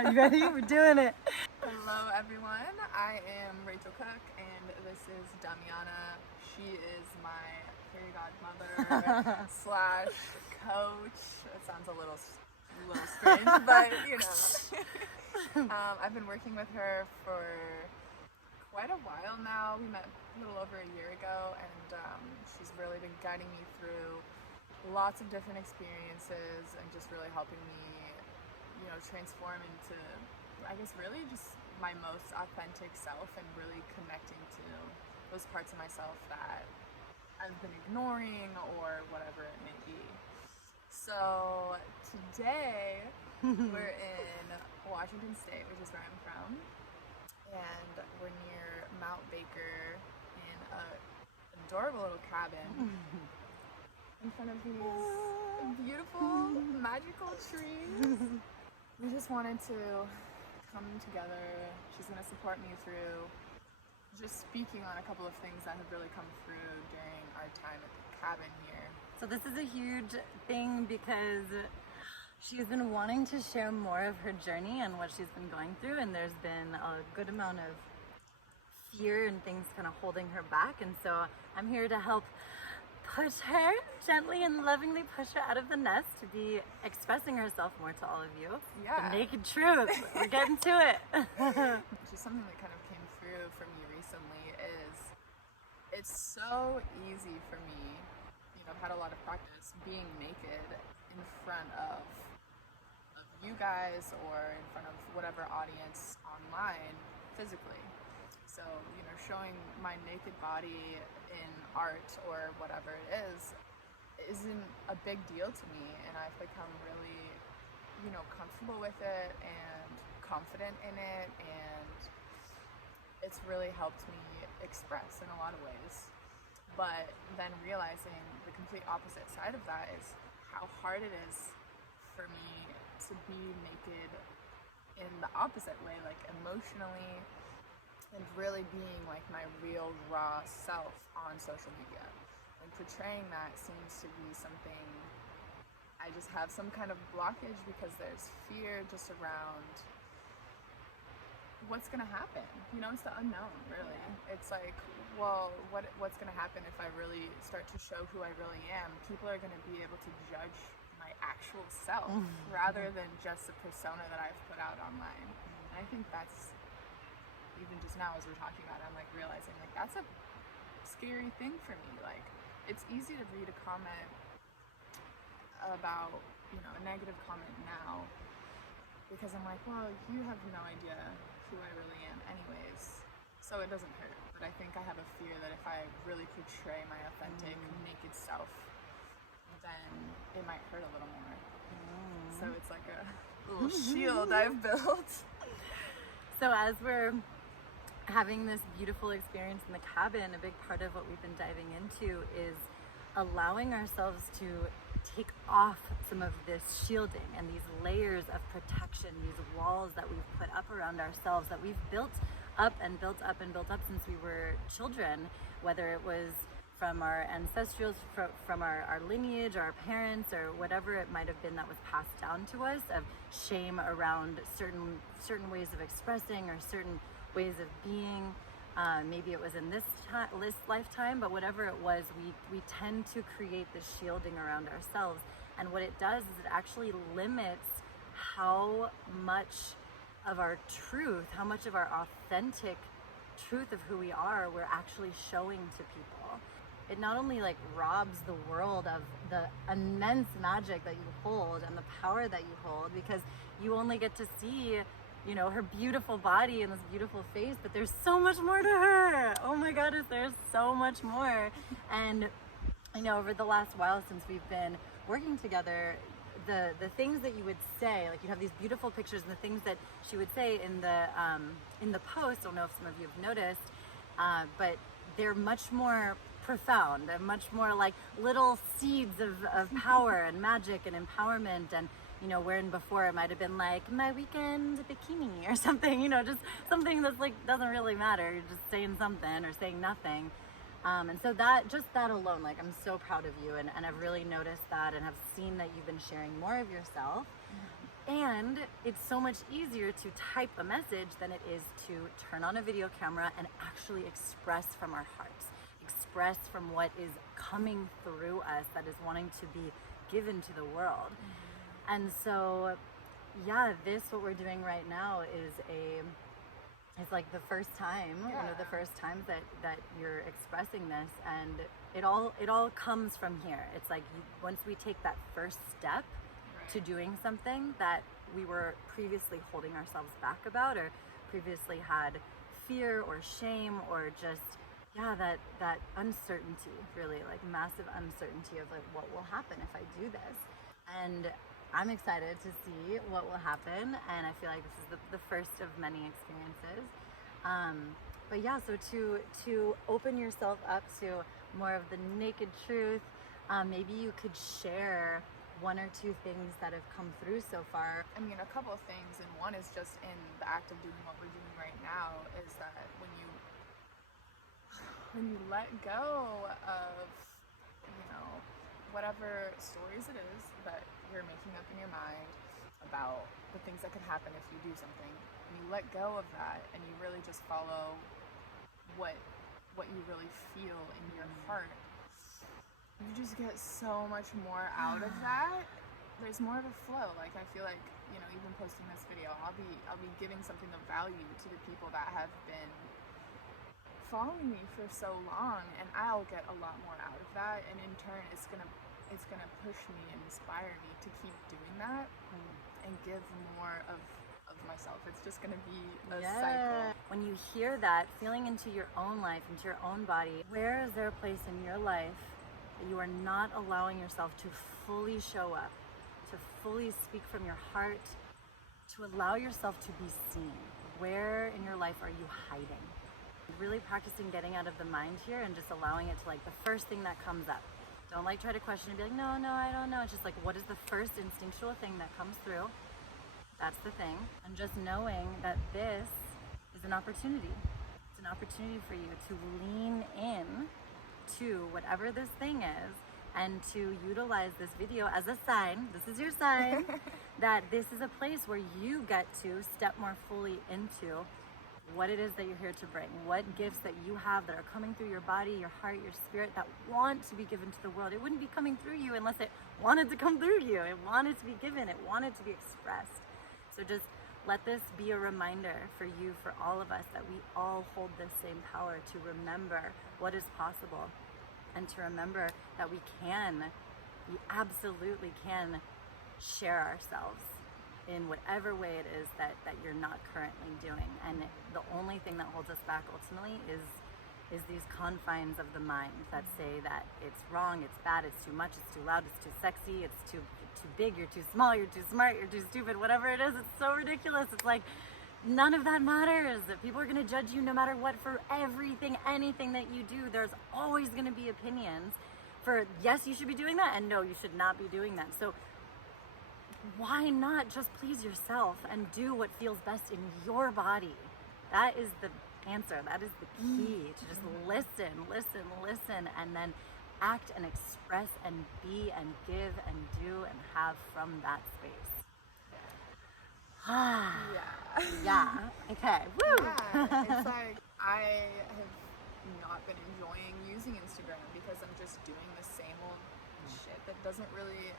You ready? We're doing it. Hello everyone, I am Rachel Cook and this is Damiana. She is my fairy godmother slash coach. It sounds a little strange, but you know. I've been working with her for quite a while now. We met a little over a year ago and she's really been guiding me through lots of different experiences and just really helping me, you know, transform into, I guess, really just my most authentic self and really connecting to those parts of myself that I've been ignoring or whatever it may be. So today we're in Washington State, which is where I'm from, and we're near Mount Baker in an adorable little cabin in front of these beautiful magical trees. We just wanted to come together. She's going to support me through just speaking on a couple of things that have really come through during our time at the cabin here. So this is a huge thing because she's been wanting to share more of her journey and what she's been going through, and there's been a good amount of fear and things kind of holding her back, and so I'm here to help push her gently and lovingly, push her out of the nest to be expressing herself more to all of you. Yeah. The naked truth. We're getting to it. Just something that kind of came through for me recently is it's so easy for me, you know, I've had a lot of practice being naked in front of you guys or in front of whatever audience online physically. So, you know, showing my naked body in art or whatever it is isn't a big deal to me, and I've become really, you know, comfortable with it and confident in it, and it's really helped me express in a lot of ways. But then realizing the complete opposite side of that is how hard it is for me to be naked in the opposite way, like emotionally, and really being like my real raw self on social media. And portraying that seems to be something I just have some kind of blockage because there's fear just around what's gonna happen. You know, it's the unknown, really. It's like, well, what's gonna happen if I really start to show who I really am? People are gonna be able to judge my actual self rather than just the persona that I've put out online. And I think that's, even just now as we're talking about it, I'm like realizing like that's a scary thing for me. Like, it's easy to read a comment about, you know, a negative comment now because I'm like, well, you have no idea who I really am anyways, so it doesn't hurt. But I think I have a fear that if I really portray my authentic naked self, then it might hurt a little more. So it's like a little shield I've built. So as we're having this beautiful experience in the cabin, a big part of what we've been diving into is allowing ourselves to take off some of this shielding and these layers of protection, these walls that we've put up around ourselves, that we've built up and built up and built up since we were children, whether it was from our ancestrals, from our lineage, our parents, or whatever it might have been that was passed down to us, of shame around certain ways of expressing or certain ways of being. Maybe it was in this lifetime, but whatever it was, we tend to create this shielding around ourselves. And what it does is it actually limits how much of our truth, how much of our authentic truth of who we are, we're actually showing to people. It not only like robs the world of the immense magic that you hold and the power that you hold, because you only get to see, you know, her beautiful body and this beautiful face, but there's so much more to her. Oh my goodness, there's so much more. And I know over the last while since we've been working together, the things that you would say, like you'd have these beautiful pictures, and the things that she would say in the post, I don't know if some of you have noticed, but they're much more profound. They're much more like little seeds of power and magic and empowerment. And you know, wherein before it might have been like my weekend bikini or something, you know, just something that's like doesn't really matter. You're just saying something or saying nothing. And so that, just that alone, like I'm so proud of you, and I've really noticed that and have seen that you've been sharing more of yourself. And it's so much easier to type a message than it is to turn on a video camera and actually express from our hearts, express from what is coming through us that is wanting to be given to the world. And so, yeah, what we're doing right now is like the first time, one of the first times that you're expressing this, and it all comes from here. It's like once we take that first step to doing something that we were previously holding ourselves back about, or previously had fear or shame, or just that uncertainty, really, like massive uncertainty of like what will happen if I do this. And I'm excited to see what will happen, and I feel like this is the first of many experiences. But yeah, so to open yourself up to more of the naked truth, maybe you could share one or two things that have come through so far. I mean, a couple of things, and one is just in the act of doing what we're doing right now, is that when you let go of, whatever stories it is that you're making up in your mind about the things that could happen if you do something, and you let go of that and you really just follow what you really feel in your heart, you just get so much more out of that. There's more of a flow. Like, I feel like, even posting this video, I'll be giving something of value to the people that have been following me for so long, and I'll get a lot more out of that, and in turn it's gonna push me and inspire me to keep doing that and give more of myself. It's just gonna be a cycle. When you hear that, feeling into your own life, into your own body, where is there a place in your life that you are not allowing yourself to fully show up, to fully speak from your heart, to allow yourself to be seen? Where in your life are you hiding? Really practicing getting out of the mind here and just allowing it to, like, the first thing that comes up. Don't like try to question and be like, no, I don't know. It's just like, what is the first instinctual thing that comes through? That's the thing. And just knowing that this is an opportunity. It's an opportunity for you to lean in to whatever this thing is, and to utilize this video as a sign. This is your sign that this is a place where you get to step more fully into what it is that you're here to bring, what gifts that you have that are coming through your body, your heart, your spirit, that want to be given to the world. It wouldn't be coming through you unless it wanted to come through you. It wanted to be given. It wanted to be expressed. So just let this be a reminder for you, for all of us, that we all hold this same power to remember what is possible, and to remember that we absolutely can share ourselves in whatever way it is that you're not currently doing. And the only thing that holds us back ultimately is these confines of the mind that say that it's wrong, it's bad, it's too much, it's too loud, it's too sexy, it's too big, you're too small, you're too smart, you're too stupid, whatever it is. It's so ridiculous. It's like, none of that matters. People are going to judge you no matter what for everything, anything that you do. There's always going to be opinions for, yes, you should be doing that, and no, you should not be doing that. So why not just please yourself and do what feels best in your body? That is the answer. That is the key, to just listen, and then act and express and be and give and do and have from that space. Yeah. Okay. Woo. Yeah. It's like, I have not been enjoying using Instagram because I'm just doing the same old shit that doesn't really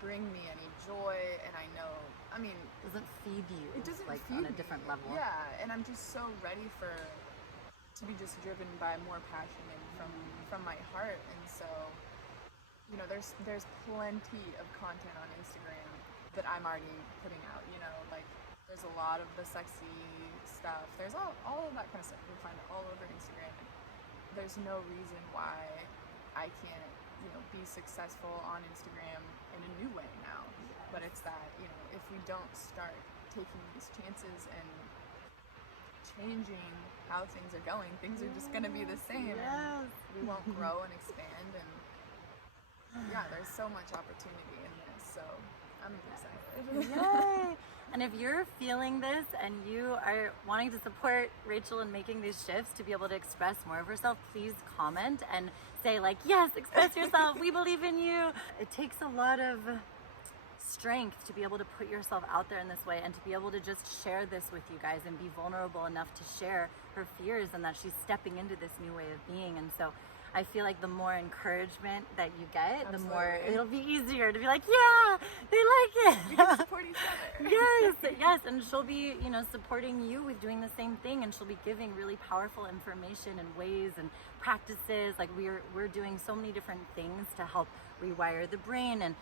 bring me any joy. And I know, it doesn't feed you. It doesn't like feed on a different level. Yeah, and I'm just so ready to be just driven by more passion and from my heart. And so, there's plenty of content on Instagram that I'm already putting out. Like, there's a lot of the sexy stuff. There's all of that kind of stuff. You can find it all over Instagram. There's no reason why I can't, be successful on Instagram in a new way now. But it's that, if we don't start taking these chances and changing how things are going, things are just going to be the same. Yes. And we won't grow and expand. And yeah, there's so much opportunity in this. So I'm excited. Yay! And if you're feeling this and you are wanting to support Rachel in making these shifts to be able to express more of herself, please comment and say, like, yes, express yourself. We believe in you. It takes a lot of strength to be able to put yourself out there in this way and to be able to just share this with you guys and be vulnerable enough to share her fears and that she's stepping into this new way of being. And so I feel like the more encouragement that you get, the more it'll be easier to be like, yeah, they like it. We can support each other. Yes, and she'll be, you know, supporting you with doing the same thing, and she'll be giving really powerful information and ways and practices. Like we're doing so many different things to help rewire the brain and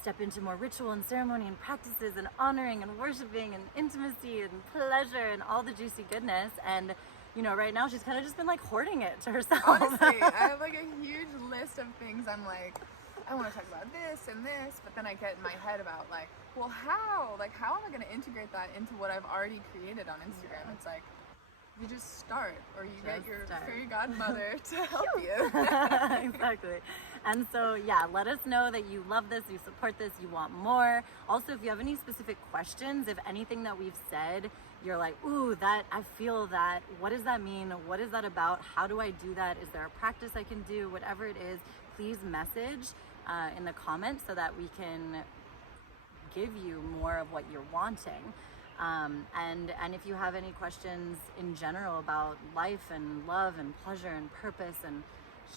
step into more ritual and ceremony and practices and honoring and worshiping and intimacy and pleasure and all the juicy goodness. And you know, right now she's kind of just been like hoarding it to herself. Honestly, I have like a huge list of things. I'm like, I want to talk about this and this, but then I get in my head about like, well, how? Like, how am I going to integrate that into what I've already created on Instagram? Yeah. It's like, you just start, or you get your fairy godmother to help you. Exactly. And so, yeah, let us know that you love this, you support this, you want more. Also, if you have any specific questions, if anything that we've said, you're like, ooh, that I feel that. What does that mean? What is that about? How do I do that? Is there a practice I can do? Whatever it is, please message in the comments so that we can give you more of what you're wanting. And if you have any questions in general about life and love and pleasure and purpose and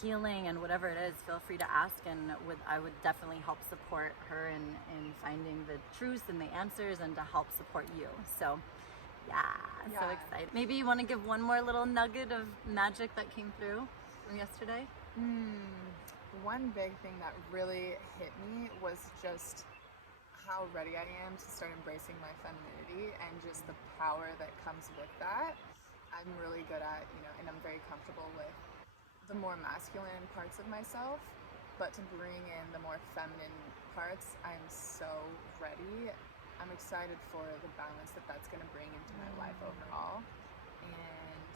healing and whatever it is, feel free to ask, and I would definitely help support her in finding the truth and the answers and to help support you. So yeah, so excited. Maybe you want to give one more little nugget of magic that came through from yesterday? One big thing that really hit me was just how ready I am to start embracing my femininity and just the power that comes with that. I'm really good at, you know, and I'm very comfortable with the more masculine parts of myself, but to bring in the more feminine parts, I'm so ready. I'm excited for the balance that that's going to bring into my life overall. And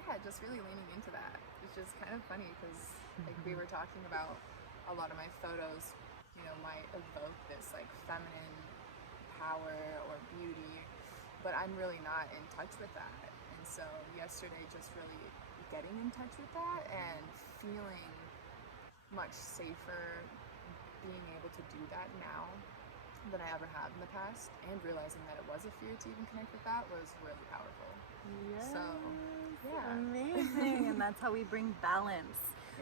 yeah, just really leaning into that. It's just kind of funny because like we were talking about a lot of my photos, you know, might evoke this like feminine power or beauty, but I'm really not in touch with that. And so yesterday, just really getting in touch with that and feeling much safer being able to do that now than I ever have in the past, and realizing that it was a fear to even connect with that was really powerful. Yes, so yeah, amazing. And that's how we bring balance,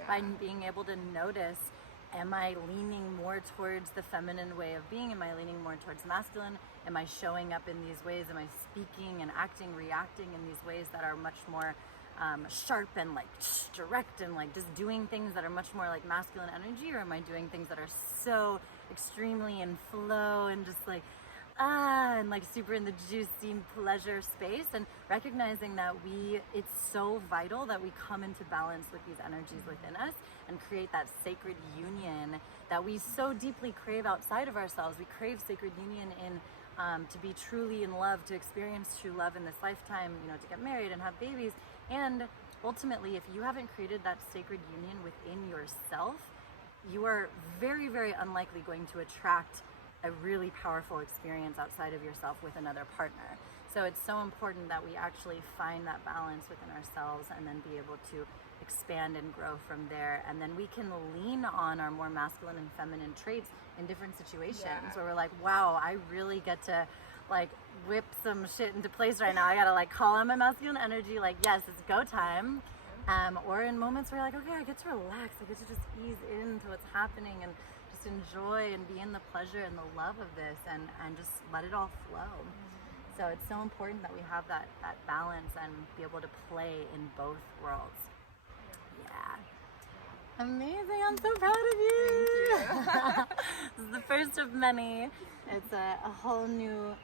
by being able to notice, am I leaning more towards the feminine way of being? Am I leaning more towards masculine? Am I showing up in these ways? Am I speaking and acting, reacting in these ways that are much more sharp and like direct and like just doing things that are much more like masculine energy? Or am I doing things that are so extremely in flow and just like and like super in the juicy pleasure space? And recognizing that it's so vital that we come into balance with these energies within us and create that sacred union that we so deeply crave outside of ourselves. We crave sacred union in to be truly in love, to experience true love in this lifetime, you know, to get married and have babies. And ultimately, if you haven't created that sacred union within yourself, you are very, very unlikely going to attract a really powerful experience outside of yourself with another partner. So it's so important that we actually find that balance within ourselves and then be able to expand and grow from there. And then we can lean on our more masculine and feminine traits in different situations where we're like, wow, I really get to like whip some shit into place right now. I gotta like call on my masculine energy, like, yes, it's go time. Or in moments where you're like, okay, I get to relax, I get to just ease into what's happening and just enjoy and be in the pleasure and the love of this and just let it all flow. So it's so important that we have that balance and be able to play in both worlds. Yeah. Amazing, I'm so proud of you. Thank you. This is the first of many. It's a whole new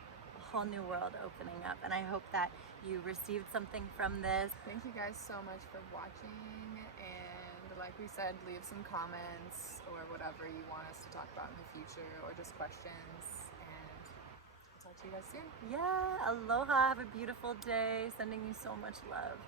world opening up, and I hope that you received something from this. Thank you guys so much for watching, and like we said, leave some comments or whatever you want us to talk about in the future, or just questions, and I'll talk to you guys soon. Yeah, aloha, have a beautiful day, sending you so much love.